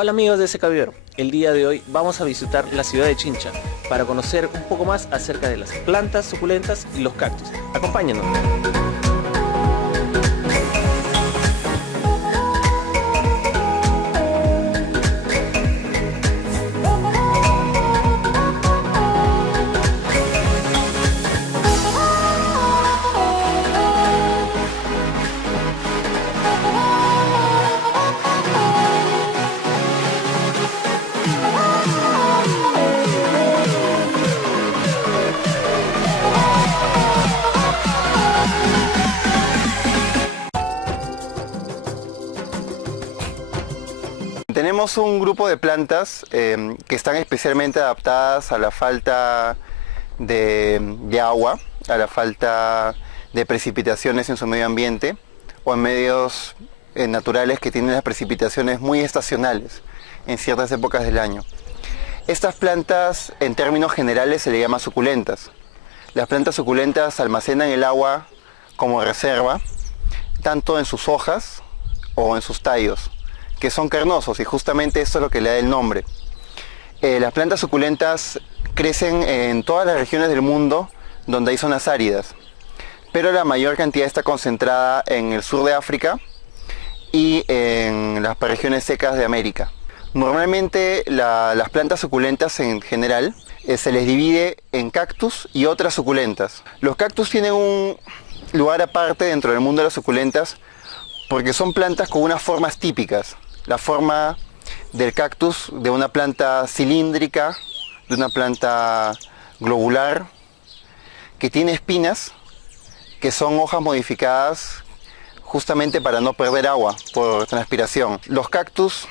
Hola amigos de SK Vivero, el día de hoy vamos a visitar la ciudad de Chincha para conocer un poco más acerca de las plantas suculentas y los cactus. Acompáñenos. Tenemos un grupo de plantas que están especialmente adaptadas a la falta de agua, a la falta de precipitaciones en su medio ambiente o en medios naturales que tienen las precipitaciones muy estacionales en ciertas épocas del año. Estas plantas en términos generales se le llama suculentas. Las plantas suculentas almacenan el agua como reserva, tanto en sus hojas o en sus tallos, que son carnosos, y justamente esto es lo que le da el nombre. Las plantas suculentas crecen en todas las regiones del mundo donde hay zonas áridas, pero la mayor cantidad está concentrada en el sur de África y en las regiones secas de América. Normalmente las plantas suculentas en general se les divide en cactus y otras suculentas. Los cactus tienen un lugar aparte dentro del mundo de las suculentas porque son plantas con unas formas típicas. La forma del cactus, de una planta cilíndrica, de una planta globular, que tiene espinas, que son hojas modificadas justamente para no perder agua por transpiración. Los cactus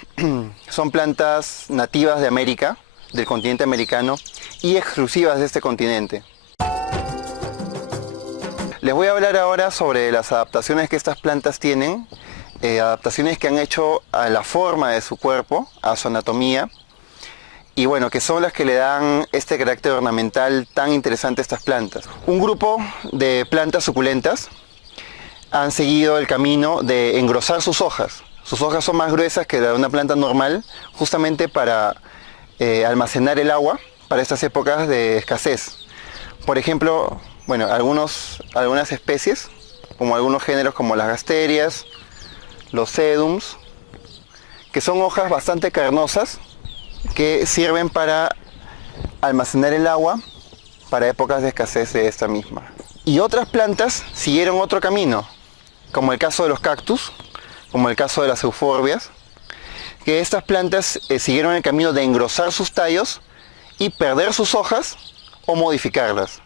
son plantas nativas de América, del continente americano, y exclusivas de este continente. Les voy a hablar ahora sobre las adaptaciones que estas plantas tienen, adaptaciones que han hecho a la forma de su cuerpo, a su anatomía, y bueno, que son las que le dan este carácter ornamental tan interesante a estas plantas. Un grupo de plantas suculentas han seguido el camino de engrosar sus hojas. Sus hojas son más gruesas que la de una planta normal, justamente para almacenar el agua para estas épocas de escasez. Por ejemplo, bueno, algunas especies, como algunos géneros como las gasterias, los sedums, que son hojas bastante carnosas que sirven para almacenar el agua para épocas de escasez de esta misma. Y otras plantas siguieron otro camino, como el caso de los cactus, como el caso de las euforbias, que estas plantas siguieron el camino de engrosar sus tallos y perder sus hojas o modificarlas.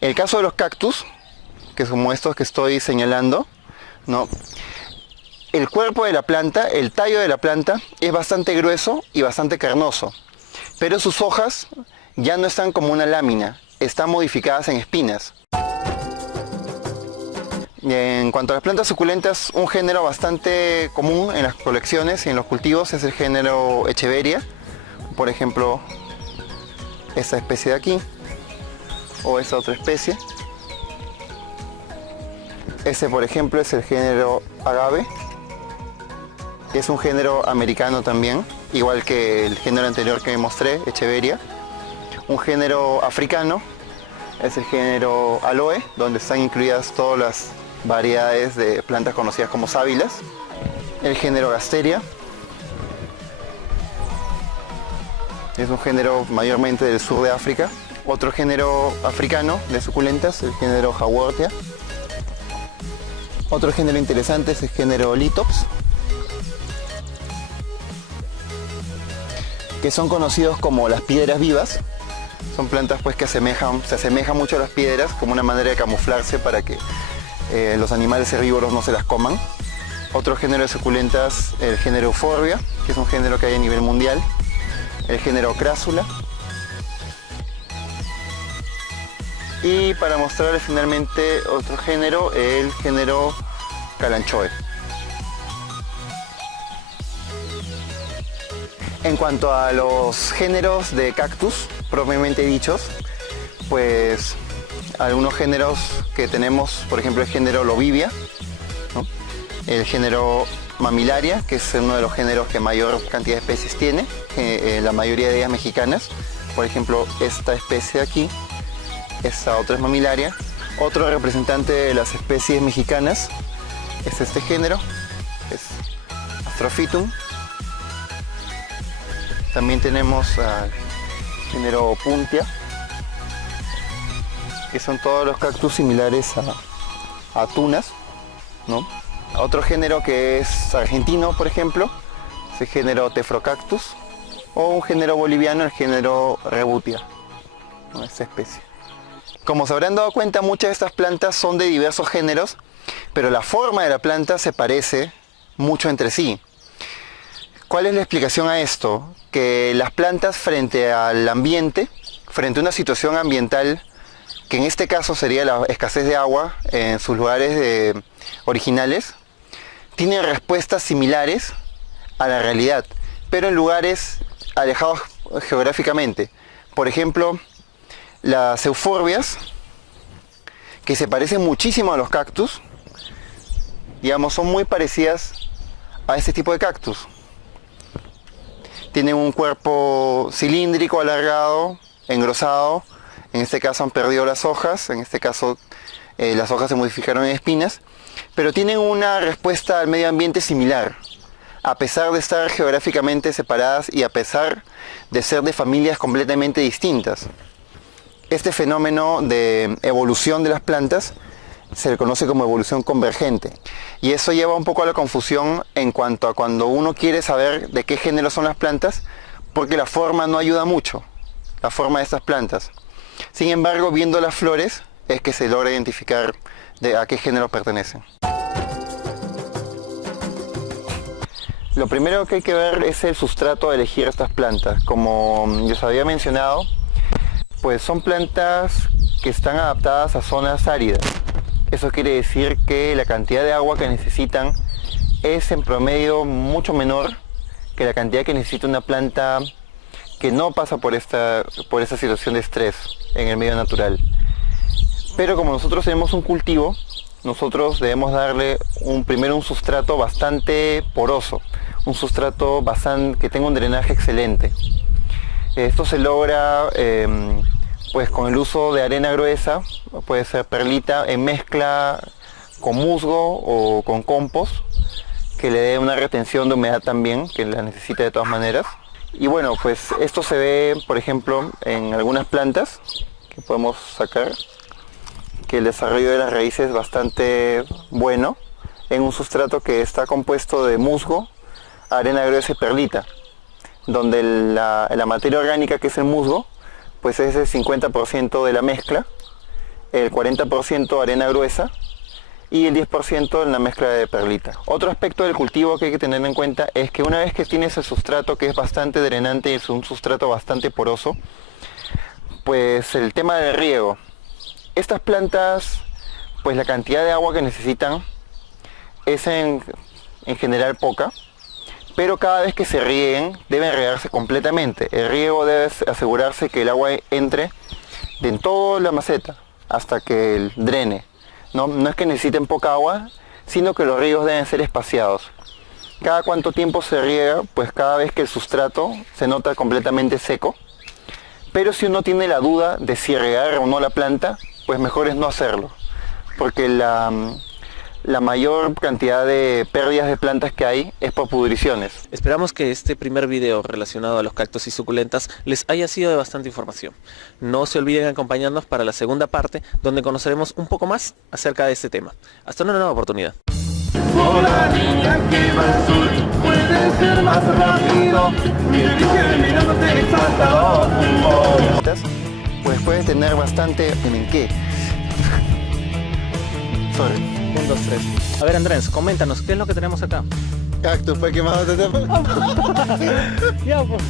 El caso de los cactus, que es como estos que estoy señalando, ¿no? El cuerpo de la planta, el tallo de la planta, es bastante grueso y bastante carnoso, pero sus hojas ya no están como una lámina, están modificadas en espinas. En cuanto a las plantas suculentas, un género bastante común en las colecciones y en los cultivos es el género Echeveria, por ejemplo, esta especie de aquí, o esta otra especie. Este, por ejemplo, es el género Agave. Es un género americano también, igual que el género anterior que mostré, Echeveria. Un género africano es el género Aloe, donde están incluidas todas las variedades de plantas conocidas como sábilas. El género Gasteria es un género mayormente del sur de África. Otro género africano de suculentas, el género Haworthia. Otro género interesante es el género Lithops, que son conocidos como las piedras vivas. Son plantas pues que se asemejan mucho a las piedras como una manera de camuflarse para que los animales herbívoros no se las coman. Otro género de suculentas, el género Euphorbia, que es un género que hay a nivel mundial. El género Crassula. Y para mostrarles finalmente otro género, el género Kalanchoe. En cuanto a los géneros de cactus propiamente dichos, pues algunos géneros que tenemos, por ejemplo el género Lobivia, ¿no? El género Mamilaria, que es uno de los géneros que mayor cantidad de especies tiene, la mayoría de ellas mexicanas. Por ejemplo, esta especie de aquí, esta otra es Mamilaria. Otro representante de las especies mexicanas es este género, es Astrophytum. También tenemos al género Puntia, que son todos los cactus similares a tunas, ¿no? Otro género que es argentino, por ejemplo, es el género Tephrocactus, o un género boliviano, el género Rebutia, ¿no? Esta especie. Como se habrán dado cuenta, muchas de estas plantas son de diversos géneros, pero la forma de la planta se parece mucho entre sí. ¿Cuál es la explicación a esto? Que las plantas frente al ambiente, frente a una situación ambiental, que en este caso sería la escasez de agua en sus lugares originales, tienen respuestas similares a la realidad, pero en lugares alejados geográficamente. Por ejemplo, las euforbias, que se parecen muchísimo a los cactus, digamos, son muy parecidas a este tipo de cactus. Tienen un cuerpo cilíndrico, alargado, engrosado. En este caso han perdido las hojas, en este caso las hojas se modificaron en espinas, pero tienen una respuesta al medio ambiente similar, a pesar de estar geográficamente separadas y a pesar de ser de familias completamente distintas. Este fenómeno de evolución de las plantas se le conoce como evolución convergente, y eso lleva un poco a la confusión en cuanto a cuando uno quiere saber de qué género son las plantas, porque la forma no ayuda mucho, la forma de estas plantas. Sin embargo, viendo las flores es que se logra identificar a qué género pertenecen. Lo primero que hay que ver es el sustrato a elegir estas plantas. Como yo os había mencionado, pues son plantas que están adaptadas a zonas áridas. Eso quiere decir que la cantidad de agua que necesitan es en promedio mucho menor que la cantidad que necesita una planta que no pasa por esta situación de estrés en el medio natural. Pero como nosotros tenemos un cultivo, nosotros debemos darle primero un sustrato bastante poroso, un sustrato que tenga un drenaje excelente. Esto se logra pues con el uso de arena gruesa, puede ser perlita, en mezcla con musgo o con compost, que le dé una retención de humedad también, que la necesita de todas maneras. Y bueno, pues esto se ve, por ejemplo, en algunas plantas que podemos sacar, que el desarrollo de las raíces es bastante bueno en un sustrato que está compuesto de musgo, arena gruesa y perlita, donde la materia orgánica, que es el musgo, pues es el 50% de la mezcla, el 40% arena gruesa y el 10% en la mezcla de perlita. Otro aspecto del cultivo que hay que tener en cuenta es que una vez que tienes el sustrato, que es bastante drenante y es un sustrato bastante poroso, pues el tema del riego. Estas plantas, pues la cantidad de agua que necesitan es en general poca, pero cada vez que se rieguen deben regarse completamente. El riego debe asegurarse que el agua entre en toda la maceta hasta que drene. No es que necesiten poca agua, sino que los riegos deben ser espaciados. Cada cuánto tiempo se riega, pues cada vez que el sustrato se nota completamente seco. Pero si uno tiene la duda de si regar o no la planta, pues mejor es no hacerlo, porque la mayor cantidad de pérdidas de plantas que hay es por pudriciones. Esperamos que este primer video relacionado a los cactus y suculentas les haya sido de bastante información. No se olviden acompañarnos para la segunda parte, donde conoceremos un poco más acerca de este tema. Hasta una nueva oportunidad. Hola niña que va al sur, puede ser más rápido, mi dije mirándote exaltado. Pues puede tener bastante... ¿En qué? Sorry. 1, 2, 3. A ver, Andrés, coméntanos, ¿qué es lo que tenemos acá? Cactus, fue quemado de Ya, pues.